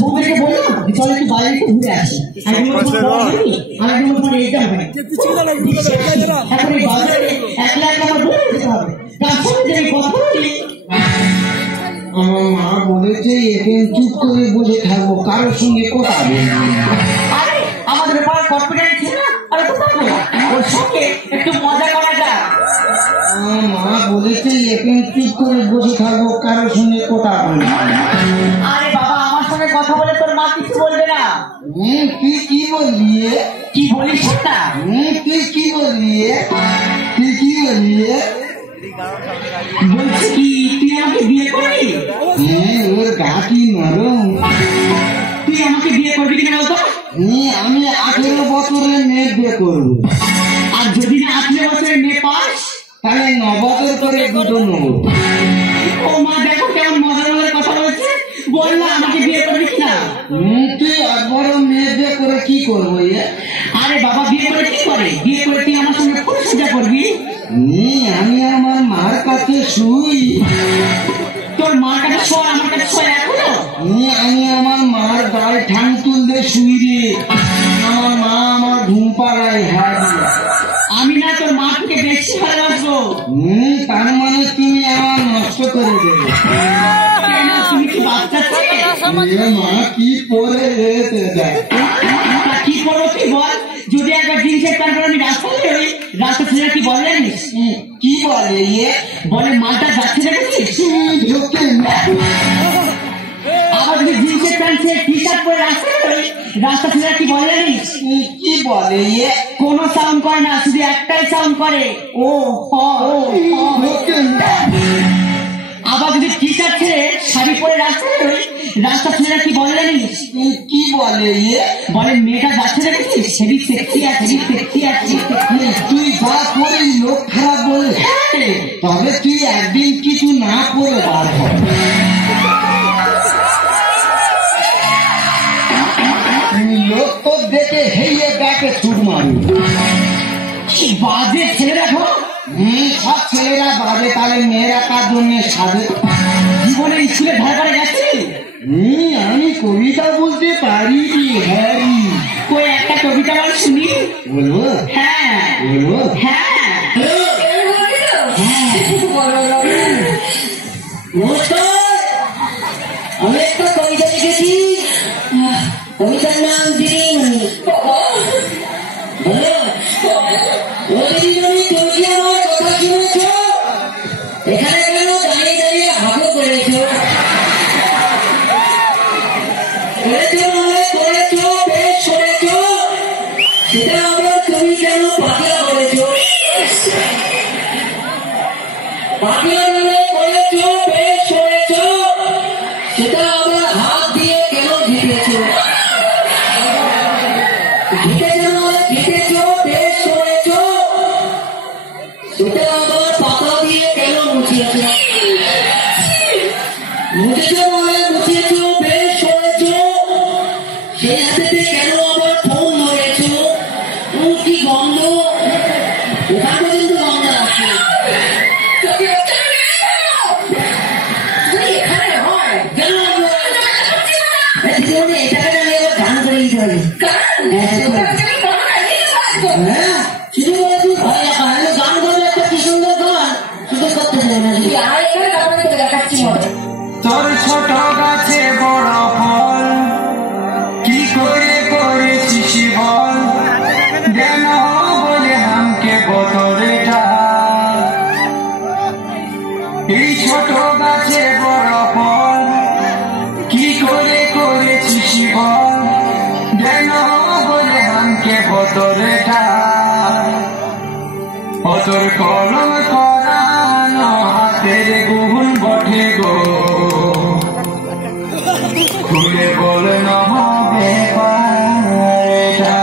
বউদেরকে বললাম চল একটু বাইরে একটু ঘুরে আসি, আমার মা বলেছে এখানে চুপ করে বসে থাকবো, কারোর সঙ্গে কথা বলবো। আরে আমাদের পাড়ার কম্পিউটার ছিল না, আরে কোথাও ওর সঙ্গে একটু মজা করা যায়। আমার মা বলেছে এখানে চুপ করে বসে থাকবো, কারোর সঙ্গে কথা বলবো। আরে বাবা আমার সঙ্গে কথা বলে তোর মা কিছু বলবে না। তুই কি বললি? কি বলিস না? তুই কি বললি? তুই কি বললি? বলছি কি তুই আমাকে বিয়ে করবি? ওর গা কি নরম। তুই আমাকে বিয়ে করবি কিনা বলতো? আমি 18 বছরের মেয়ে বিয়ে করবো। আর যদি না 18 বছরের মেয়ে পাস তাহলে 9 বছর করে দুটো নেবো। ও মা দেখো কেমন মজার মজার কথা বলছে, বল না আমাকে বিয়ে করবি কিনা? তুই একবার মেয়ে বিয়ে করে কি করবো? আরে বাবা বিয়ে করে কি করে? বিয়ে করে তুই আমার সঙ্গে পরিচর্যা করবি? আমি আমার মার কাছে শুই। তোর মার কাছে শোয়, আমার কাছে শোয় এখনো? আমি আমার মার গায়ে ঠাং তুলতে শুই রে। আমার মা আমার ঘুম পাড়ায়। হ্যাঁ আমি না তোর মা থেকে বেশি ভালোবাসবো। তার মানে তুমি আমার নষ্ট করে দেবে। তুমি কি বাচ্চা ছেলে? মা কি পরে কি করবো তুই বল? যদি একবার জিন্সের প্যান্ট পরে আমি রাস্তায় বেরোই, রাস্তা ছেলেরা কি বলে জানিস? কি বলে? বলে মালটা যাচ্ছে দেখেছিস? আবার যদি জিন্সের প্যান্ট টি শার্ট পরে রাস্তায় বেরোই, রাস্তা ছেলেরা কি বলে জানিস? কি বলে? কোনো সাউন্ড করে না, শুধু একটাই সাউন্ড করে, ও আবার যদি টি শার্ট ছেড়ে শাড়ি পরে রাস্তায় বেরোই, রাস্তা ছেলেরা কি বলে জানিস? কি বলে? বলে মেয়েটা যাচ্ছে দেখেছিস, সেদিক সেক্সি আছে, সেদিক সেক্সি আছে। তুই যা করিস লোক খারাপ বলে, তবে তুই একদিন কিছু না করে বার হবে। লোক তো দেখে হেয়ে ব্যাকে ছুট মারবি। কি বাজে ছেলে দেখো। সব ছেলেরা বাজে, তাহলে মেয়েরা কার জন্য সাজে? জীবনে স্কুলে ধার করে গেছি? আমি কবিতা বলতে পারি। হ্যারি কই একটা কবিতা বল শুনি। বলবো? হ্যাঁ বলবো। হ্যাঁ আমি একটা কবিতা লিখেছি, কবিতার নাম দিদিমণি। ও দিদিমণি তুমি আমার কথা শুনেছ? এখানে কেন দাঁড়িয়ে দাঁড়িয়ে হাবু করেছ? বেশ করেছ, সেটা আবার তুমি কেন পাতলা করেছ? পাতলা করেছ, বেশ করেছ, সেটা আবার হাত দিয়ে কেন ঢেকেছ? ঢেকেছ, বেশ করেছ, সেটা আবার পাতা দিয়ে কেন মুছিয়েছ? মুছিয়েছ, বেশ করেছ, সেই হাতেতে কেন আবার ফোন ধরেছ? কি গন্ধ, ওখান পর্যন্ত গন্ধ আসছে। এটাকে আমি আবার গান করে দিতে পারি। শুধু ভয় রাখা, আমি গান করলে একটা কি সুন্দর গান শুধু করতে চাই না। দেখাচ্ছি তোর ছোট গাছে বড় ফল, কি করে করেছিস বল? যেন বলে আমাকে বদলে ডাল। এই ছোট গাছে বড় ফল, কি করে করেছিস বল? যেন বলে আমাকে বদলে ডাল। অতর কলম করানো হাতের গুণ বটে গো, খুলে বলে না হবে পায়টা।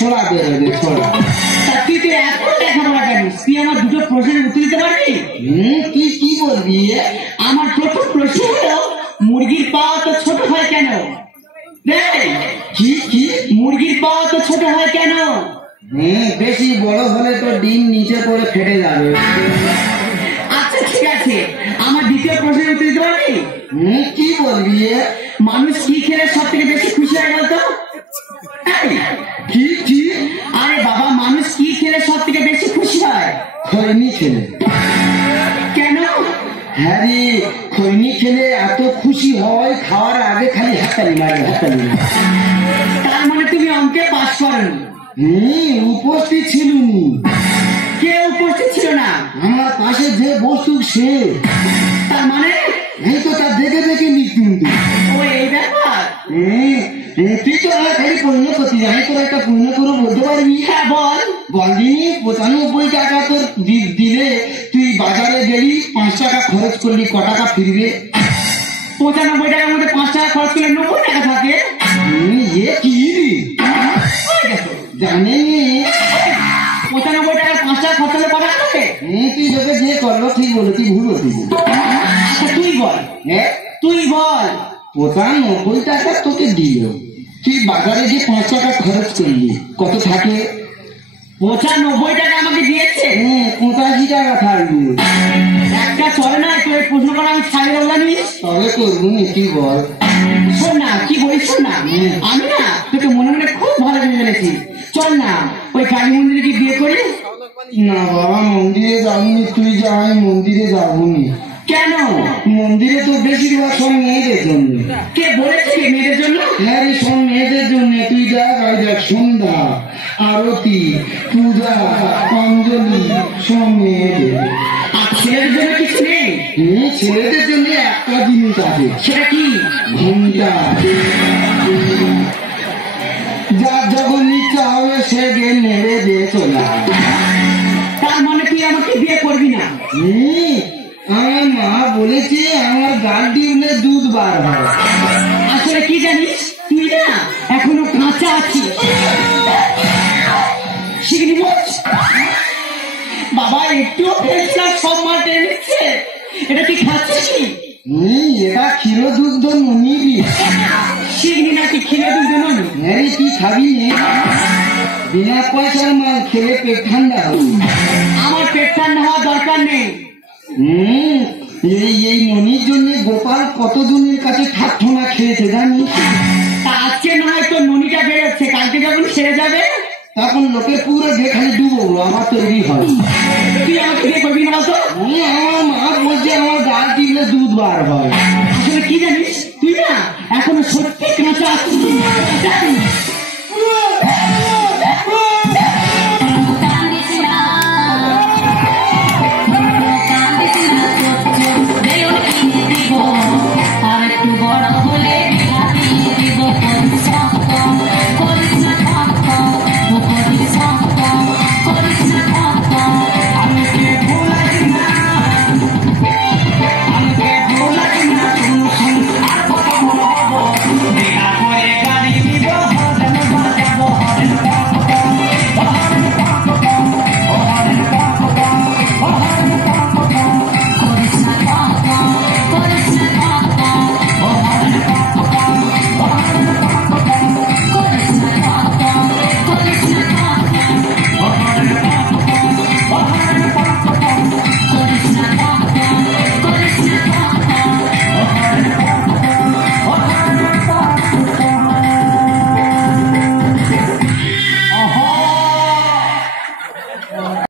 ছোড়া বেরোবে ছোড়া। তা তুই তো এত লেখাপড়া জানিস, তুই আমার দুটো প্রশ্নের উত্তর দিতে পারবি? তুই কি বলবি? আমার প্রথম প্রশ্ন হলো, মুরগির পা তো ছোট হয় কেন? কি কি? মুরগির পা তো ছোট হয় কেন? বেশি বড় হলে তো ডিম নিচে পড়ে ফেটে যাবে। আচ্ছা ঠিক আছে, আমার দ্বিতীয় প্রশ্নের উত্তর দিতে পারবি? কি বলবি? মানুষ কি খেলে সব থেকে বেশি খুশি হয় বলতো? কি কি? আরে বাবা, মানুষ কি খেলে সব থেকে বেশি খুশি হয়? খৈনি খেলে। কেন? হ্যাঁ রে, খৈনি খেলে এত খুশি হয়, খাওয়ার আগে খালি হাততালি মারে, হাততালি মারে। তার মানে তুমি অঙ্কে পাস করনি? উপস্থিত ছিলুনি। কেউ উপস্থিত ছিল না? আমার পাশে যে বস্তু সে। তার মানে এই তো তার দেখে দেখে নি কিন্তু। ও এই ব্যাপার। তুই তো আমার খালি পূর্ণ করতে আমি তোর একটা পূর্ণ করে বলতে পারবি? হ্যাঁ বল। বলদিনি 95 টাকা তোর দিলে তুই বাজারে গেলি, 5 টাকা খরচ করলি, ক টাকা ফিরবে? 95 টাকার মধ্যে 5 টাকা খরচ করলে 90 টাকা থাকে। এ কি জানেনি? 95 টাকার 5 টাকা খরচ করলে কত টাকা থাকে? তুই তোকে যে করলো ঠিক বলে, তুই ভুল হতিস। আচ্ছা তুই বল, তুই বল। 95 টাকা তোকে দিল, তুই বাজারে গিয়ে 5 টাকা খরচ করলি, কত থাকে? 95 টাকা আমাকে দিয়েছে। 85 টাকা থাকবে। একটা চলে না, তোর প্রশ্ন করা আমি ছাড়ি বললাম। তবে করবো নি, তুই বল। শোন না, কি বলিস শোন না, আমি না তোকে মনে মনে খুব ভালো ভেবে ফেলেছি। চল না ওই কালী মন্দিরে কি বিয়ে করি? না বাবা, মন্দিরে যাবনি, তুই যা, আমি মন্দিরে যাবনি। কেন? মন্দিরে তো বেশিরভাগ সব মেয়েদের জন্য। কে বলেছে মেয়েদের জন্য? হ্যাঁ রে, সব মেয়েদের জন্য। তুই দেখ, আর দেখ, সন্ধ্যা, আরতি, পূজা, অঞ্জলি সব মেয়েদের। আর ছেলেদের জন্য কিছু নেই? ছেলেদের জন্য একটা জিনিস আছে। সেটা কি? ঘন্টা। যার যখন ইচ্ছা হবে সে গিয়ে নেড়ে দিয়ে চলে আসবে। তার মানে তুই আমাকে বিয়ে করবি না? আমার মা বলেছে আমার গাল দিলে দুধ বার হয়। আসলে কি জানিস, তুই না এখনো কাঁচা আছিস। শিখিনি বস বাবা, একটু ফেসলা সব মাঠে নিচ্ছে। এটা কি খাচ্ছিস কি? এটা ক্ষীর দুগ্ধ নিবি? শিখিনি নাকি খিলে দুধ দেবন? হ্যাঁ তুই খাবি? বিনা পয়সার মাল খেলে পেট ঠান্ডা হবে। আমার পেট ঠান্ডা হওয়ার দরকার নেই। এই ননির জন্য গোপাল কতজনের কাছে ঠাট্টনা খেয়েছে জানিস? তা আজকে না হয় তোর ননিটা বেরোচ্ছে, কালকে যখন সেরে যাবে তখন লোকে পুরো যে খালি ডুবো আমার তৈরি হয়। তুই আমাকে বিয়ে করবি না তো? আমার মা বলছে আমার গাল দিলে দুধ বার হয়। আসলে কি জানিস, তুই না এখনো সত্যি কাঁচা আছিস।